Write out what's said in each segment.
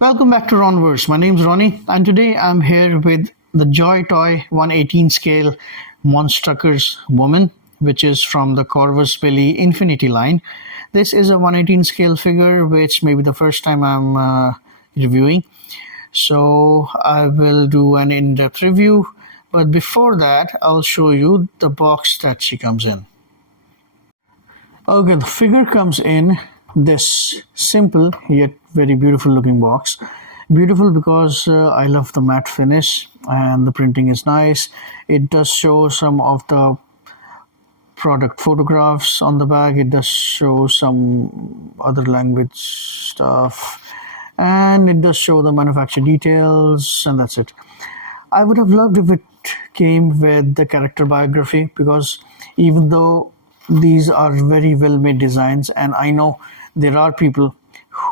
Welcome back to Ronverse. My name's Ronnie, and today I'm here with the Joytoy 118 scale Monstruckers Woman, which is from the Corvus Belli Infinity line. This is a 118 scale figure, which may be the first time I'm reviewing. So I will do an in-depth review, but before that, I'll show you the box that she comes in. Okay, the figure comes in this simple yet very beautiful looking box. Beautiful because I love the matte finish and the printing is nice. It does show some of the product photographs on the back. It does show some other language stuff, and it does show the manufacturer details, and that's it. I would have loved if it came with the character biography, because even though these are very well made designs, and I know there are people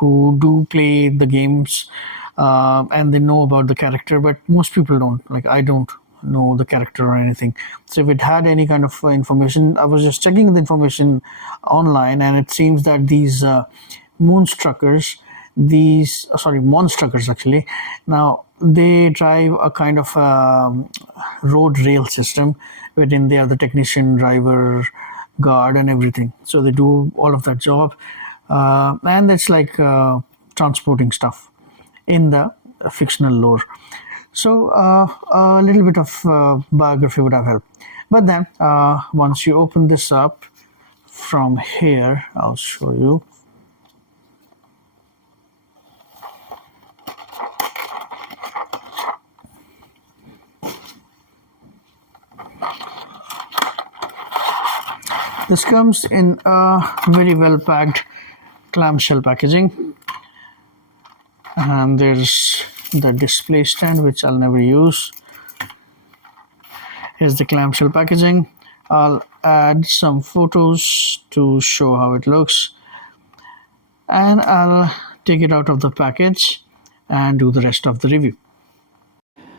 who do play the games and they know about the character, but most people don't. Like, I don't know the character or anything. So if it had any kind of information, I was just checking the information online, and it seems that these Monstruckers actually, now they drive a kind of road rail system wherein they are the technician, driver, guard, and everything. So they do all of that job, and it's like transporting stuff in the fictional lore. So a little bit of biography would have helped. But then once you open this up from here, I'll show you. This comes in a very well packed clamshell packaging, and there's the display stand, which I'll never use. Here's the clamshell packaging. I'll add some photos to show how it looks, and I'll take it out of the package and do the rest of the review.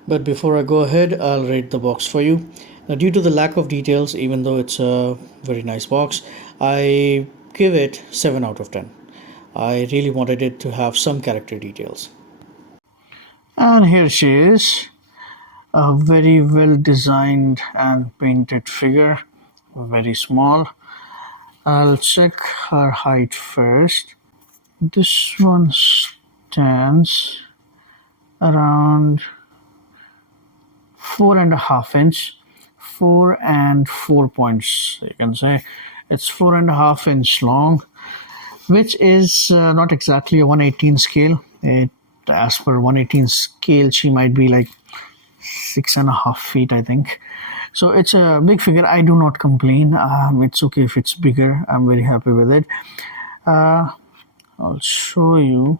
But before I go ahead, I'll rate the box for you. Now, due to the lack of details, even though it's a very nice box, I give it 7 out of 10. I really wanted it to have some character details. And here she is, a very well designed and painted figure, very small. I'll check her height first. This one stands around 4.5 inch, 4 and 4 points, you can say. It's 4.5 inch long, which is not exactly a 118 scale. As per 118 scale, she might be like 6.5 feet, I think. So it's a big figure. I do not complain. It's okay if it's bigger. I'm very happy with it. I'll show you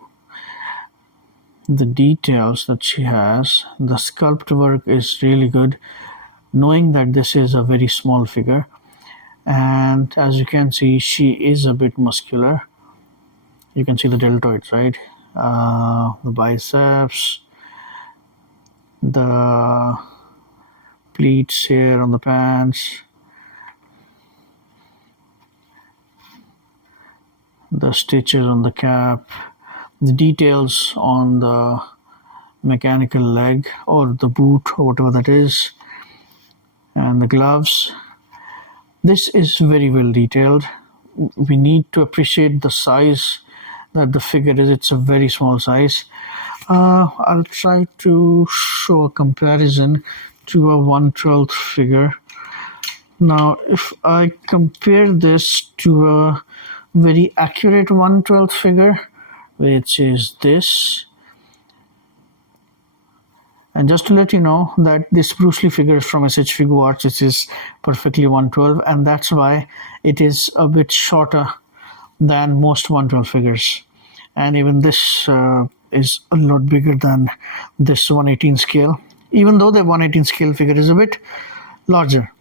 the details that she has. The sculpt work is really good, knowing that this is a very small figure. And as you can see, she is a bit muscular. You can see the deltoids, right? The biceps, the pleats here on the pants, the stitches on the cap, the details on the mechanical leg or the boot or whatever that is, and the gloves. This is very well detailed. We need to appreciate the size that the figure is. It's a very small size. I'll try to show a comparison to a 1/12 figure. Now, if I compare this to a very accurate 1/12 figure, which is this, and just to let you know that this Bruce Lee figure is from SH Figuarts, which is perfectly 1/12, and that's why it is a bit shorter than most 1/12 figures. And even this is a lot bigger than this 118 scale, even though the 118 scale figure is a bit larger.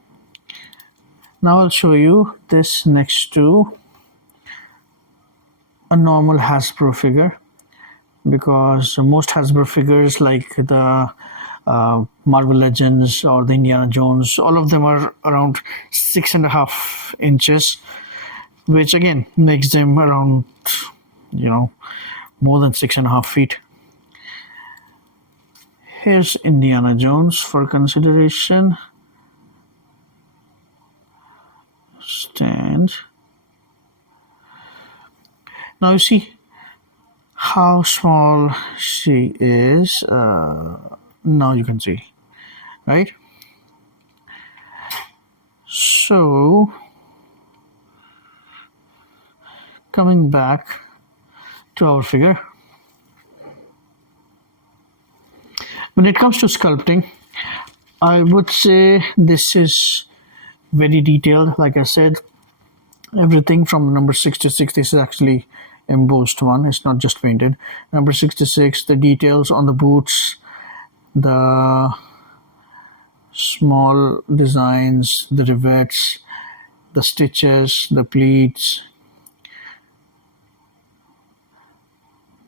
Now I'll show you this next to a normal Hasbro figure, because most Hasbro figures, like the Marvel Legends or the Indiana Jones, all of them are around 6.5 inches, which again makes them around, more than 6.5 feet. Here's Indiana Jones for consideration. Stand. Now you see how small she is. Now you can see, right? So coming back to our figure, when it comes to sculpting, I would say this is very detailed. Like I said, everything from number 66, this is actually embossed one, it's not just painted. Number 66, the details on the boots, the small designs, the rivets, the stitches, the pleats,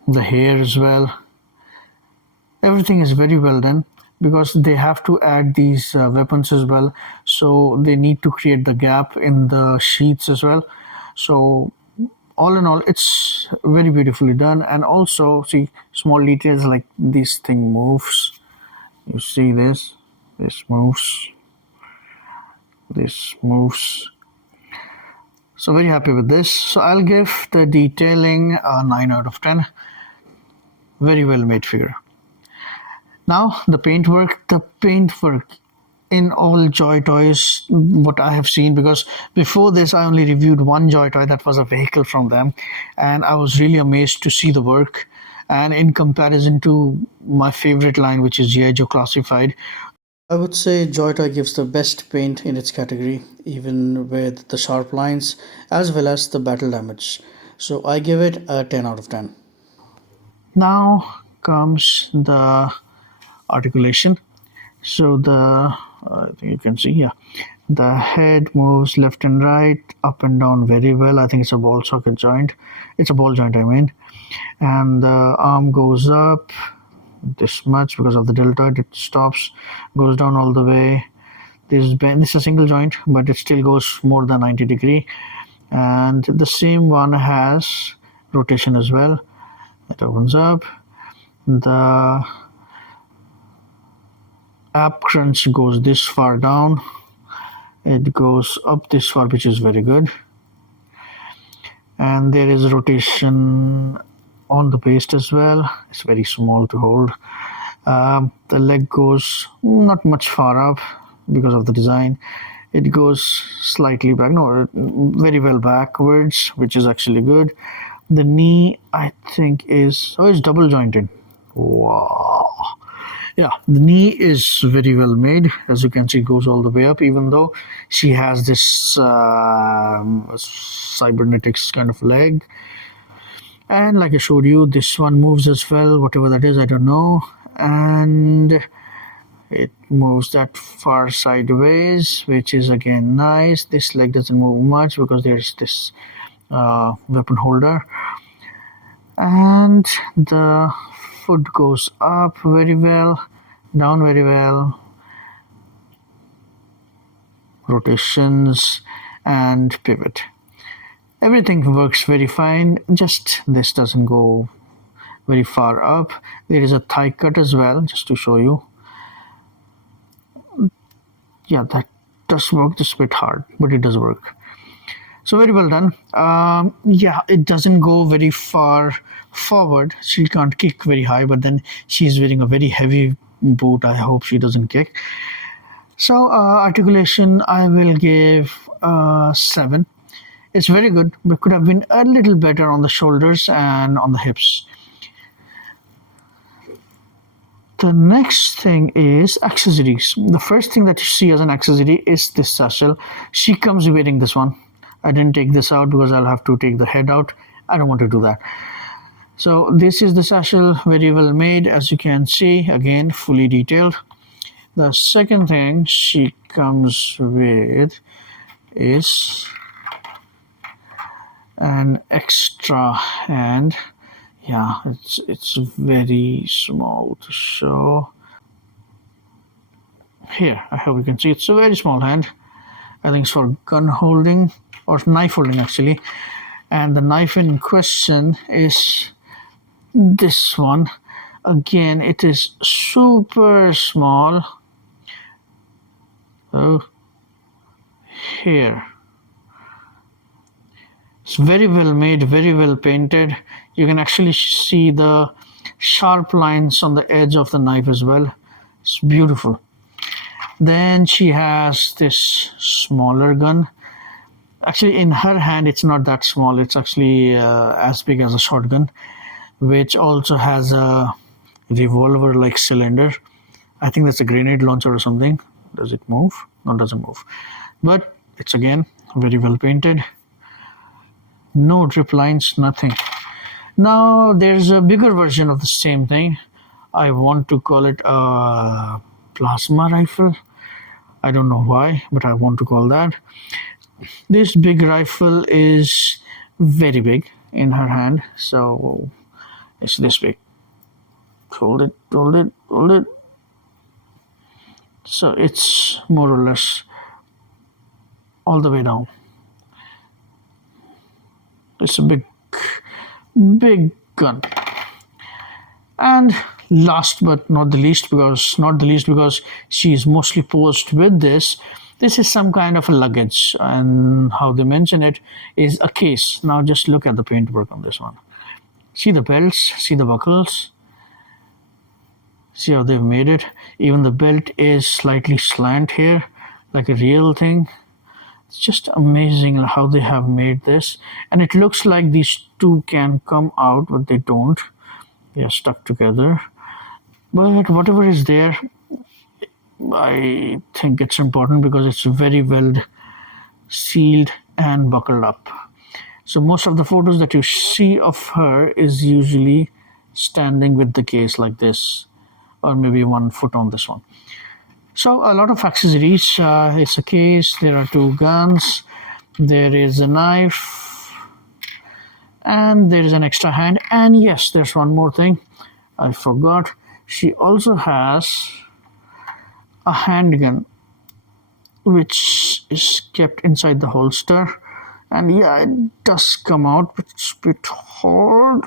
the hair as well. Everything is very well done because they have to add these weapons as well, so they need to create the gap in the sheets as well. So all in all, it's very beautifully done. And also see small details like this thing moves. You see this moves, this moves. So very happy with this. So I'll give the detailing a 9 out of 10. Very well made figure. Now the paintwork in all Joytoys, what I have seen, because before this I only reviewed one Joytoy that was a vehicle from them, and I was really amazed to see the work. And in comparison to my favorite line, which is G.I. Joe Classified, I would say Joytoy gives the best paint in its category, even with the sharp lines as well as the battle damage. So I give it a 10 out of 10. Now comes the articulation. So I think you can see, yeah, the head moves left and right, up and down very well. I think it's a ball socket joint. It's a ball joint, I mean. And the arm goes up this much because of the deltoid. It stops, goes down all the way. This is a single joint, but it still goes more than 90 degree. And the same one has rotation as well. It opens up. The ab crunch goes this far down, it goes up this far, which is very good. And there is rotation on the waist as well. It's very small to hold. The leg goes not much far up because of the design. It goes slightly back, no, very well backwards, which is actually good. The knee, I think, is it's double jointed. Wow. Yeah, the knee is very well made. As you can see, it goes all the way up, even though she has this cybernetics kind of leg. And like I showed you, this one moves as well, whatever that is, I don't know. And it moves that far sideways, which is again nice. This leg doesn't move much because there's this weapon holder. And the foot goes up very well, down very well, rotations and pivot. Everything works very fine, just this doesn't go very far up. There is a thigh cut as well, just to show you. Yeah, that does work just a bit hard, but it does work. So very well done. Yeah, it doesn't go very far forward. She can't kick very high, but then she's wearing a very heavy boot. I hope she doesn't kick. So articulation, I will give 7. It's very good, but could have been a little better on the shoulders and on the hips. The next thing is accessories. The first thing that you see as an accessory is this satchel. She comes wearing this one. I didn't take this out because I'll have to take the head out. I don't want to do that. So this is the satchel, very well made, as you can see, again fully detailed. The second thing she comes with is an extra hand. Yeah, it's very small to show. Here, I hope you can see, it's a very small hand. I think it's for gun holding or knife holding actually. And the knife in question is this one, Again, it is super small. Oh, here. It's very well made, very well painted. You can actually see the sharp lines on the edge of the knife as well. It's beautiful. Then she has this smaller gun. Actually, in her hand, it's not that small. It's actually as big as a shotgun, which also has a revolver-like cylinder. I think that's a grenade launcher or something. Does it move? No, it doesn't move. But it's again very well painted. No drip lines, nothing. Now there's a bigger version of the same thing. I want to call it a plasma rifle. I don't know why, but I want to call that. This big rifle is very big in her hand, so it's this big. Hold it, hold it, hold it. So it's more or less all the way down. It's a big gun. And last but not the least, because she is mostly posed with this. This is some kind of a luggage, and how they mention it is a case. Now just look at the paintwork on this one. See the belts, see the buckles, see how they've made it. Even the belt is slightly slant here, like a real thing. It's just amazing how they have made this. And it looks like these two can come out, but they don't. They are stuck together. But whatever is there, I think it's important because it's very well sealed and buckled up. So most of the photos that you see of her is usually standing with the case like this, or maybe 1 foot on this one. So a lot of accessories. It's a case. There are 2 guns. There is a knife, and there is an extra hand. And yes, there's one more thing I forgot. She also has a handgun, which is kept inside the holster. And yeah, it does come out, but it's a bit hard.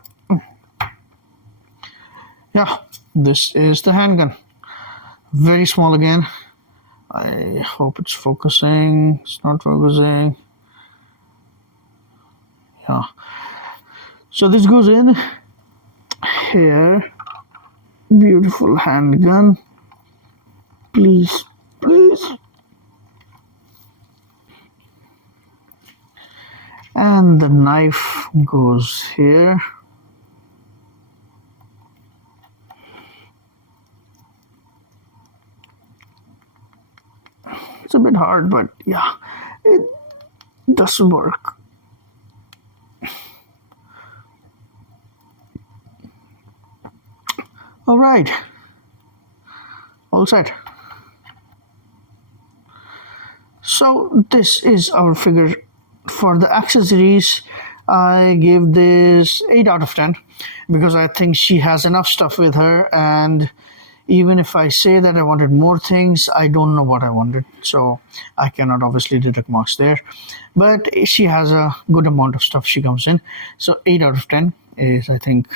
Yeah, this is the handgun. Very small again. I hope it's focusing. It's not focusing. Yeah. So this goes in here. Beautiful handgun. Please, please. And the knife goes here. It's a bit hard, but yeah, it does work. All right, all set. So this is our figure. For the accessories, I give this 8 out of 10 because I think she has enough stuff with her, and even if I say that I wanted more things, I don't know what I wanted, so I cannot obviously deduct marks there. But she has a good amount of stuff she comes in, so 8 out of 10 is, I think,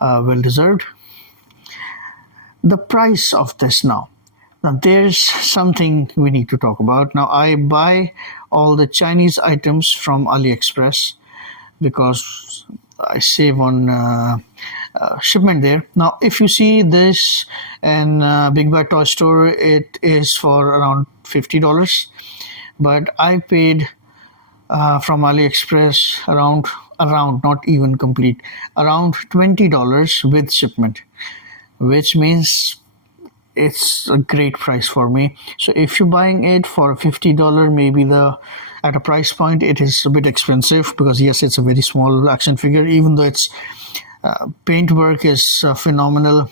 well deserved. The price of this now. Now there's something we need to talk about. Now I buy all the Chinese items from AliExpress because I save on shipment there. Now if you see this in Big Bad Toy Store, it is for around $50, but I paid from AliExpress around not even complete, around $20 with shipment, which means it's a great price for me. So if you're buying it for $50, maybe at a price point it is a bit expensive because yes, it's a very small action figure, even though its paintwork is phenomenal.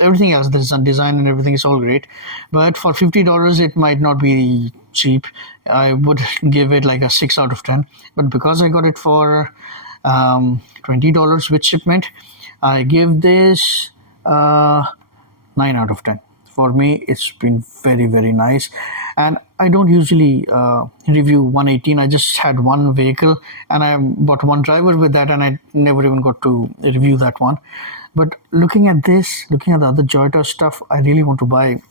Everything else, the design and everything is all great, but for $50 it might not be cheap. I would give it like a 6 out of 10, but because I got it for $20 with shipment, I give this 9 out of 10. For me, it's been very, very nice. And I don't usually review 118. I just had one vehicle and I bought one driver with that, and I never even got to review that one. But looking at this, looking at the other Joytoy stuff, I really want to buy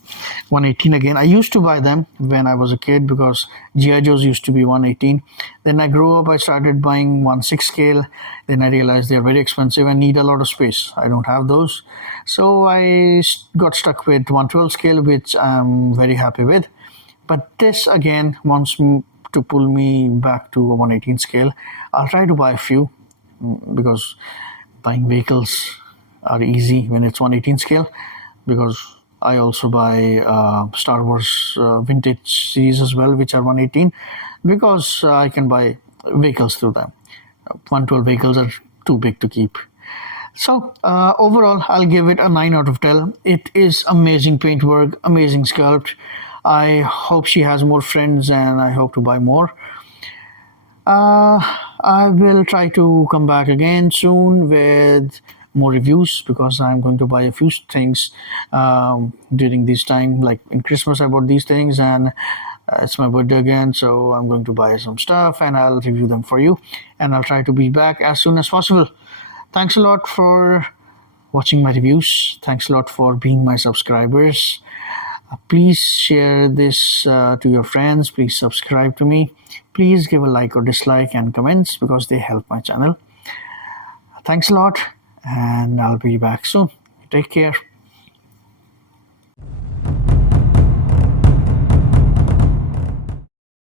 118 again. I used to buy them when I was a kid because GI Joes used to be 118. Then I grew up, I started buying 1/6 scale. Then I realized they're very expensive and need a lot of space. I don't have those. So I got stuck with 112 scale, which I'm very happy with. But this again wants to pull me back to a 118 scale. I'll try to buy a few because buying vehicles are easy when it's 118 scale, because I also buy Star Wars vintage series as well, which are 118, because I can buy vehicles through them. 112 vehicles are too big to keep. So overall, I'll give it a 9 out of 10. It is amazing paintwork, amazing sculpt. I hope she has more friends and I hope to buy more. I will try to come back again soon with more reviews, because I'm going to buy a few things during this time. Like in Christmas, I bought these things, and it's my birthday again, so I'm going to buy some stuff and I'll review them for you. And I'll try to be back as soon as possible. Thanks a lot for watching my reviews. Thanks a lot for being my subscribers. Please share this to your friends. Please subscribe to me. Please give a like or dislike and comments, because they help my channel. Thanks a lot, and I'll be back soon. Take care.